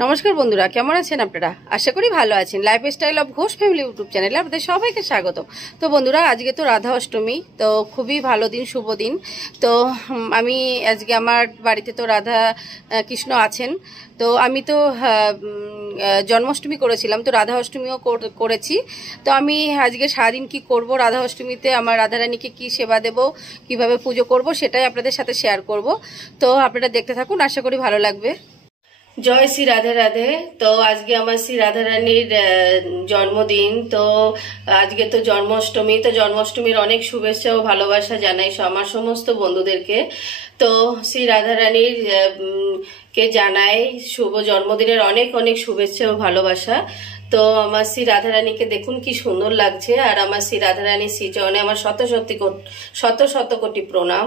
নমস্কার বন্ধুরা, কেমন আছেন আপনারা? আশা করি ভালো আছেন। Lifestyle of Ghosh family YouTube চ্যানেলে আপনাদের সবাইকে স্বাগত। তো বন্ধুরা, আজকে তো রাধা অষ্টমী, তো খুবই ভালো দিন, শুভ দিন। তো আমি আজকে আমার বাড়িতে তো রাধা কৃষ্ণ আছেন। তো আমি তো জন্মাষ্টমী করেছিলাম, তো রাধা অষ্টমীও করেছি। তো আমি আজকে সারাদিন কি করব, রাধা অষ্টমীতে আমার রাধারানীকে কি সেবা দেব, কিভাবে পুজো করব, সেটাই আপনাদের সাথে শেয়ার করব। তো আপনারা দেখতে থাকুন, আশা করি ভালো লাগবে। জয় শ্রী রাধে রাধে। তো আজকে আমার শ্রী রাধা রানীর জন্মদিন। তো আজকে তো জন্মাষ্টমী, তো জন্মাষ্টমীর অনেক শুভেচ্ছা ও ভালোবাসা জানাই আমার সমস্ত বন্ধুদেরকে। তো শ্রী রাধা রানীর কে জানাই শুভ জন্মদিনের অনেক অনেক শুভেচ্ছা ও ভালোবাসা। তো আমার শ্রী রাধা রানীকে দেখুন কি সুন্দর লাগছে, আর আমার শ্রী রাধা রানীর শ্রীচরণে আমার শত শত কোটি প্রণাম।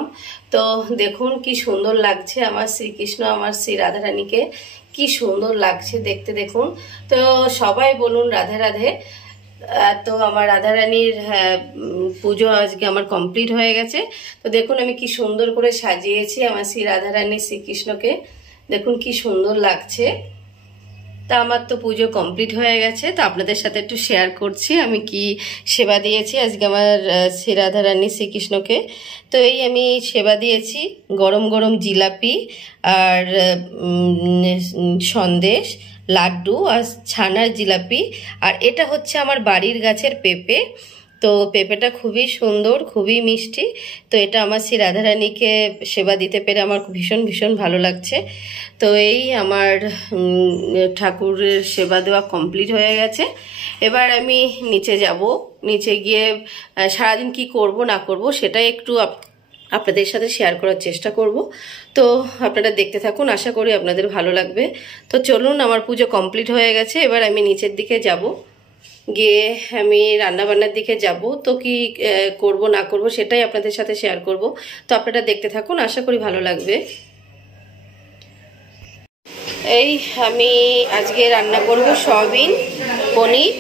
তো দেখুন কি সুন্দর লাগছে আমার শ্রীকৃষ্ণ, আমার শ্রী রাধা রানীকে কি সুন্দর লাগছে দেখতে, দেখুন। তো সবাই বলুন রাধে রাধে। তো আমার রাধারানীর পুজো আজকে আমার কমপ্লিট হয়ে গেছে। তো দেখুন আমি কি সুন্দর করে সাজিয়েছি আমার শ্রী রাধারানী শ্রীকৃষ্ণকে, দেখুন কি সুন্দর লাগছে। তা আমার তো পুজো কমপ্লিট হয়ে গেছে, তো আপনাদের সাথে একটু শেয়ার করছি আমি কি সেবা দিয়েছি আজকে আমার শ্রী রাধারানী শ্রীকৃষ্ণকে। তো এই আমি সেবা দিয়েছি গরম গরম জিলাপি আর সন্দেশ, লাড্ডু আর ছানার জিলাপি। আর এটা হচ্ছে আমার বাড়ির গাছের পেঁপে। তো পেঁপেটা খুবই সুন্দর, খুবই মিষ্টি। তো এটা আমার শ্রী রাধারানীকে সেবা দিতে পেরে আমার ভীষণ ভীষণ ভালো লাগছে। তো এই আমার ঠাকুরের সেবা দেওয়া কমপ্লিট হয়ে গেছে। এবার আমি নিচে যাব, নিচে গিয়ে সারাদিন কি করব না করব সেটাই একটু আপনাদের সাথে শেয়ার করার চেষ্টা করব। তো আপনারা দেখতে থাকুন, আশা করি আপনাদের ভালো লাগবে। তো চলুন, আমার পুজো কমপ্লিট হয়ে গেছে, এবার আমি নিচের দিকে যাব, গিয়ে আমি রান্নাবান্নার দিকে যাব। তো কি করব না করব সেটাই আপনাদের সাথে শেয়ার করব। তো আপনারা দেখতে থাকুন, আশা করি ভালো লাগবে। এই আমি আজকে রান্না করব সয়াবিন, পনির।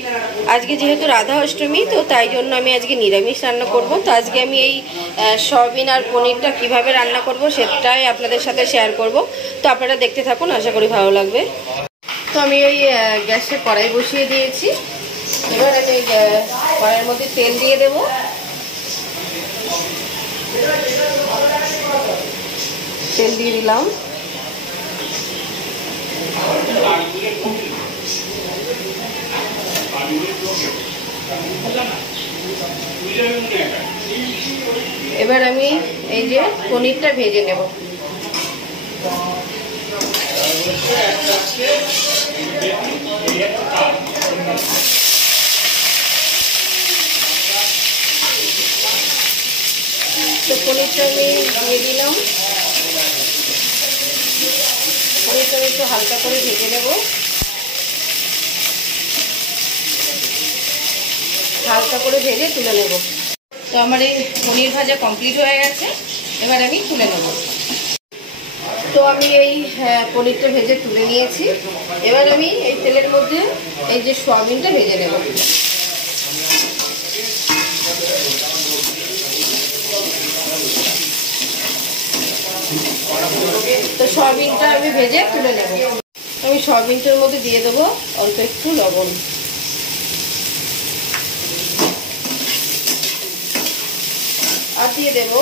আজকে যেহেতু রাধা অষ্টমী, তো তাই জন্য আমি আজকে নিরামিষ রান্না করব। তো আজকে আমি এই সয়াবিন আর পনিরটা কিভাবে রান্না করব সেটাই আপনাদের সাথে শেয়ার করব। তো আপনারা দেখতে থাকুন, আশা করি ভালো লাগবে। তো আমি ওই গ্যাসে কড়াই বসিয়ে দিয়েছি। এবার আমি কড়াইয়ের মধ্যে তেল দিয়ে দেব। তেল দিয়ে দিলাম। এবার আমি এই যে পনিরটা ভেজে নেব। তো পনিরটা আমি দিয়ে দিলাম। পনিরটা একটু হালকা করে ভেজে নেব, হালকা করে ভেজে তুলে নেব। তো আমার এই পনির ভাজা কমপ্লিট হয়ে গেছে, এবার আমি তুলে নেব। তো আমি এই পনিরটা ভেজে তুলে নিয়েছি। এবার আমি এই তেলের মধ্যে এই যে সয়াবিনটা ভেজে নেব। তো সয়াবিনটা আমি ভেজে তুলে নেব। আমি সয়াবিনটার মধ্যে দিয়ে দেবো অল্প একটু লবণ, আর দিয়ে দেব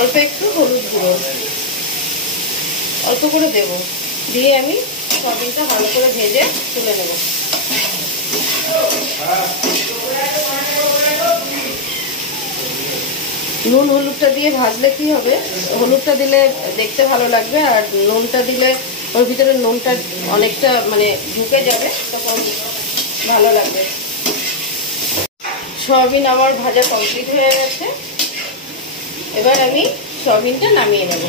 অল্প একটু হলুদ গুঁড়ো, অল্প করে দেব। দিয়ে আমি সয়াবিনটা ভালো করে ভেজে তুলে নেব। নুন হলুদটা দিয়ে ভাজলে কি হবে, হলুদটা দিলে দেখতে ভালো লাগবে, আর নুনটা দিলে ওর ভিতরে নুনটা অনেকটা মানে ঢুকে যাবে, তখন ভালো লাগবে। সয়াবিন আমার ভাজা কমপ্লিট হয়ে গেছে। এবার আমি সয়াবিনটা নামিয়ে নেব।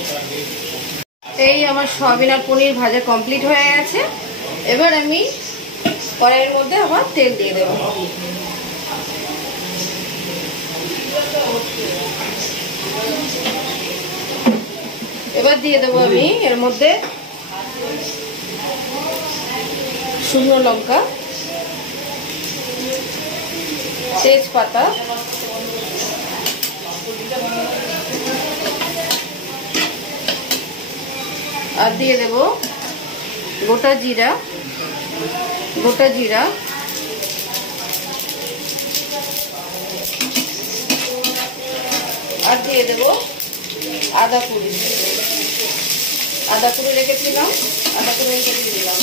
এই আমার সয়াবিন আর পনির ভাজা কমপ্লিট হয়ে গেছে। এবার আমি কড়াইয়ের মধ্যে আবার তেল দিয়ে দেব। এবার দিয়ে দেবো আমি এর মধ্যে শুকনো লঙ্কা, তেজপাতা, আর দিয়ে দেব গোটা জিরা, আর দিয়ে দেবো আদা কুড়ি রেখেছিলাম, আদা কুড়ি দিয়ে দিলাম।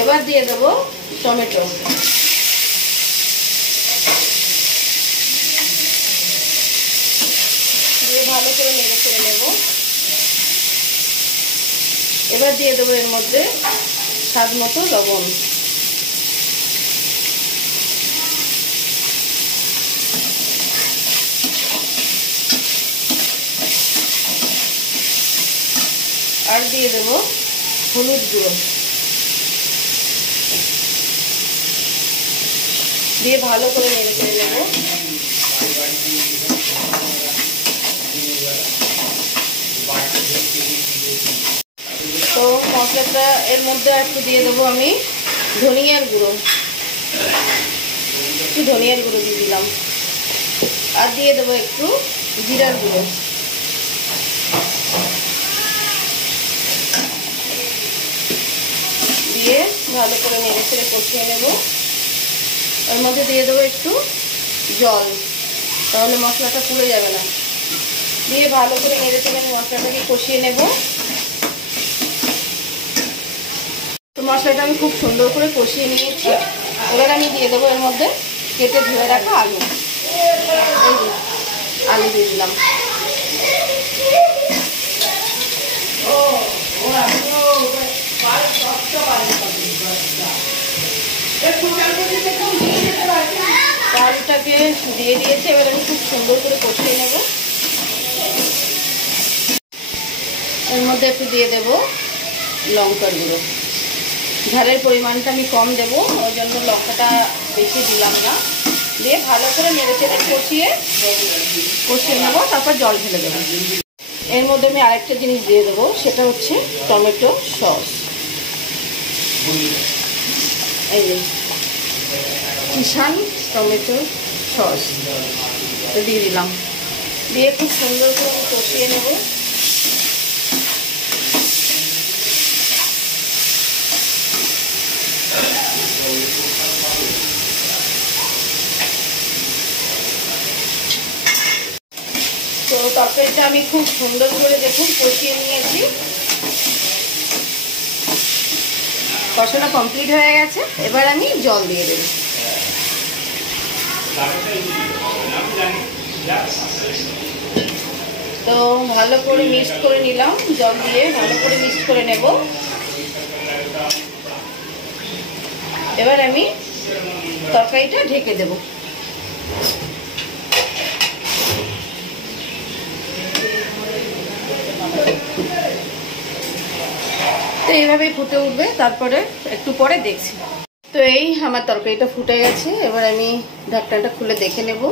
এবার দিয়ে দেবো টমেটো, দিয়ে ভালো করে নেড়ে চেড়ে নেব। এবার দিয়ে দেবো এর মধ্যে স্বাদ মতো লবণ, আর দিয়ে দেবো হলুদ গুঁড়ো, দিয়ে ভালো করে নেড়ে চেড়ে নেব। তো মশলাটা এর মধ্যে একটু দিয়ে দেবো আমি ধনিয়ার গুঁড়ো, দিয়ে দিলাম। আর দিয়ে দেবো একটু জিরার গুঁড়ো, দিয়ে ভালো করে নেড়ে চেড়ে কষিয়ে নেব। এর মধ্যে দিয়ে দেবো একটু জল, তাহলে মশলাটা পুড়ে যাবে না। দিয়ে ভালো করে নেড়ে চেড়ে মশলাটাকে কষিয়ে নেব। তো মশলাটা আমি খুব সুন্দর করে কষিয়ে নিয়েছি। এবার আমি দিয়ে দেবো এর মধ্যে কেটে ধুয়ে রাখা আলু, আলু দিয়ে দিলাম। আলুটাকে দিয়ে দিয়েছে, এবার আমি খুব সুন্দর করে কষিয়ে নেব। এর মধ্যে একটু দিয়ে দেব লঙ্কার গুঁড়ো, ঝালের পরিমাণটা আমি কম দেবো, ওই জন্য লঙ্কাটা বেশি দিলাম না। দিয়ে ভালো করে নেড়ে চেড়ে কষিয়ে নেব, তারপর জল ঢেলে দেবো। এর মধ্যে আমি আরেকটা জিনিস দিয়ে দেবো, সেটা হচ্ছে টমেটো সস। এই যে কিষান টমেটো সস দিয়ে দিলাম, দিয়ে খুব সুন্দর করে কষিয়ে নেব। তো তরকারিটা আমি খুব সুন্দর করে দেখুন কষিয়ে নিয়েছি, কষানো কমপ্লিট হয়ে গেছে। এবার আমি জল দিয়ে দেব। তো ভালো করে মিক্সড করে নিলাম, জল দিয়ে ভালো করে মিক্সড করে নেব। এবার আমি তরকারিটা ঢেকে দেব। তো এইভাবেই ফুটে উঠবে, তারপরে একটু পরে দেখছি। তো এই আমার তরকারিটা ফুটে গেছে, এবার আমি ঢাকনাটা খুলে দেখে নেব।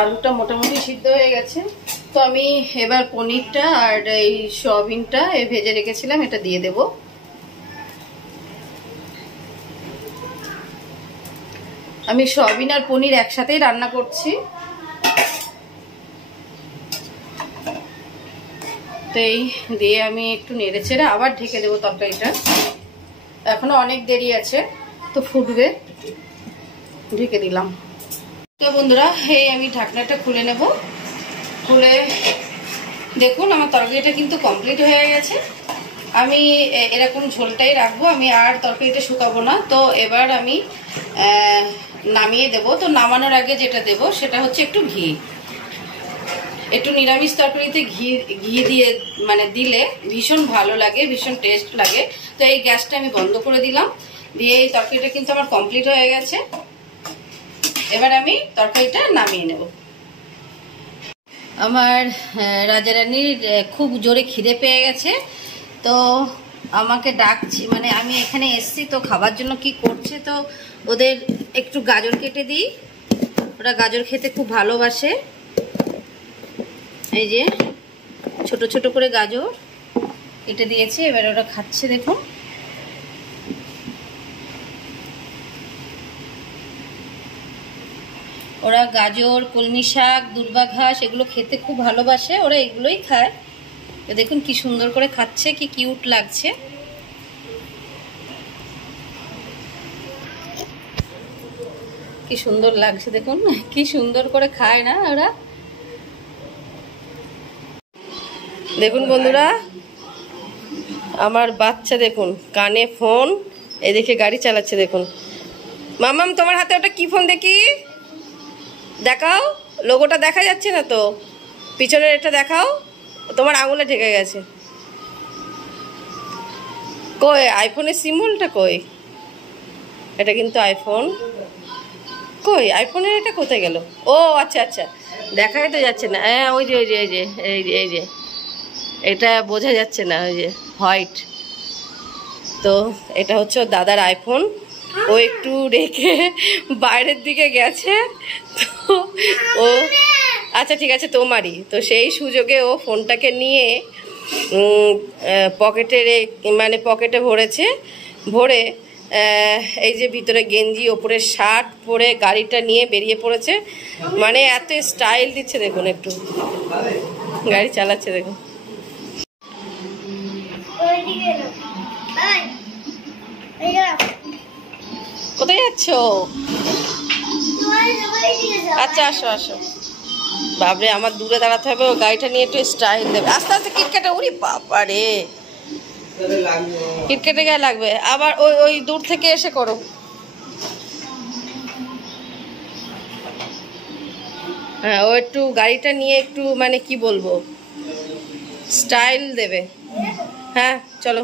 আলুটা মোটামুটি সিদ্ধ হয়ে গেছে। তো আমি এবার পনিরটা আর এই সয়াবিনটা ভেজে রেখেছিলাম, এটা দিয়ে দেব। আমি সয়াবিন আর পনির একসাথেই রান্না করছি। তো এই দিয়ে আমি একটু নেড়ে চেড়ে আবার ঢেকে দেবো তরকারিটা। এখনো অনেক দেরি আছে, তো ফুটবে, ঢেকে দিলাম। তো বন্ধুরা এই আমি ঢাকনাটা খুলে নেব। খুলে দেখুন আমার তরকারিটা কিন্তু কমপ্লিট হয়ে গেছে। আমি এরকম ঝোলটাই রাখবো, আমি আর তরকারিটা শুকাবো না। তো এবার আমি নামিয়ে দেব। তো নামানোর আগে যেটা দেব সেটা হচ্ছে একটু ঘি। একটু নিরামিষ তরকারিতে ঘি দিয়ে মানে দিলে ভীষণ ভালো লাগে, ভীষণ টেস্ট লাগে। তো এই গ্যাসটা আমি বন্ধ করে দিলাম, দিয়ে এই তরকারিটা কিন্তু আমার কমপ্লিট হয়ে গেছে। এবার আমি তরকারিটা নামিয়ে নেব। আমার রাজারানীর খুব জোরে খিদে পেয়ে গেছে, তো আমাকে ডাকছি, মানে আমি এখানে এসছি তো খাবার জন্য কি করছে। তো ওদের একটু গাজর কেটে দিই, ওরা গাজর খেতে খুব ভালোবাসে। এই যে ছোট ছোট করে গাজর কেটে দিয়েছি, এবার ওরা খাচ্ছে দেখুন। ওরা গাজর, কলমি শাক, দুর্বা ঘাস এগুলো খেতে খুব ভালোবাসে, ওরা এগুলোই খায়। তো দেখুন কি সুন্দর করে খাচ্ছে, কি কিউট লাগছে। কি সুন্দর লাগছে দেখুন, কি সুন্দর করে খায় না ওরা। দেখুন বন্ধুরা, আমার বাচ্চা দেখুন কানে ফোন, এদিকে গাড়ি চালাচ্ছে। দেখুন মামাম, তোমার হাতে ওটা কি ফোন দেখি, দেখাও। লোগোটা দেখা যাচ্ছে না তো, পিছনের এটা দেখাও। তোমার আঙুলে ঢেকে গেছে। কই আইফোনের সিম্বলটা কই? এটা কিন্তু আইফোন। কই আইফোনের এটা কোথায় গেল? ও আচ্ছা আচ্ছা, দেখাই তো যাচ্ছে না। হ্যাঁ ওই যে এই যে এটা বোঝা যাচ্ছে না, ওই যে হোয়াইট। তো এটা হচ্ছে ওর দাদার আইফোন। ও একটু রেখে বাইরের দিকে গেছে, তো ও আচ্ছা ঠিক আছে তোমারই। তো সেই সুযোগে ও ফোনটাকে নিয়ে পকেটে ভরেছে। ভরে এই যে ভিতরে গেঞ্জি, ওপরে শার্ট পরে গাড়িটা নিয়ে বেরিয়ে পড়েছে। মানে এত স্টাইল দিচ্ছে দেখুন, একটু গাড়ি চালাচ্ছে দেখুন। কোথায় যাচ্ছ? আচ্ছা আসো আসো। বাবরে, আমার দূরে দাঁড়াতে হবে, ও গাড়িটা নিয়ে একটু স্টাইল দেবে। আস্তে আস্তে কিটকেটে, উড়ি বাবা রে, কিটকেটে গায়ে লাগবে আবার। ওই দূর থেকে এসে করো। হ্যাঁ, ও একটু গাড়িটা নিয়ে একটু মানে কি বলবো, স্টাইল দেবে। হ্যাঁ চলো,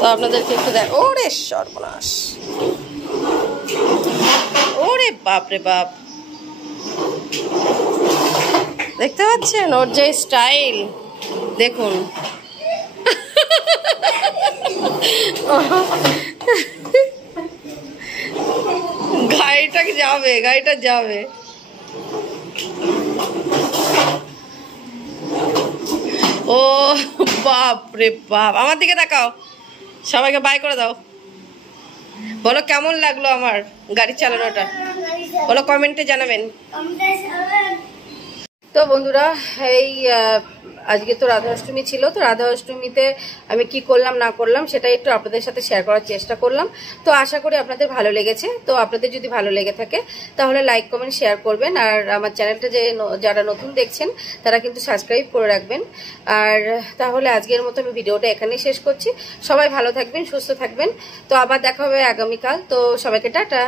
তো আপনাদেরকে একটু দেখ। ওরে সর্বনাশ, ওরে বাপ রে বাপ, দেখতে পাচ্ছেন ওর যে স্টাইল দেখুন। গাড়িটা যাবে। ও বাপ রে বাপ, আমার দিকে তাকাও, সবাইকে বাই করে দাও। বলো কেমন লাগলো আমার গাড়ি চালানোটা, বলো কমেন্টে জানাবেন। তো বন্ধুরা, এই আজকে তো রাধা অষ্টমী ছিল। তো রাধা অষ্টমীতে আমি কি করলাম না করলাম সেটা একটু আপনাদের সাথে শেয়ার করার চেষ্টা করলাম। তো আশা করি আপনাদের ভালো লেগেছে। তো আপনাদের যদি ভালো লেগে থাকে তাহলে লাইক কমেন্ট শেয়ার করবেন। আর আমার চ্যানেলটা যারা নতুন দেখছেন তারা কিন্তু সাবস্ক্রাইব করে রাখবেন। আর তাহলে আজকের মতো আমি ভিডিওটা এখানেই শেষ করছি। সবাই ভালো থাকবেন, সুস্থ থাকবেন। তো আবার দেখা হবে আগামীকাল। তো সবাইকে টাটা।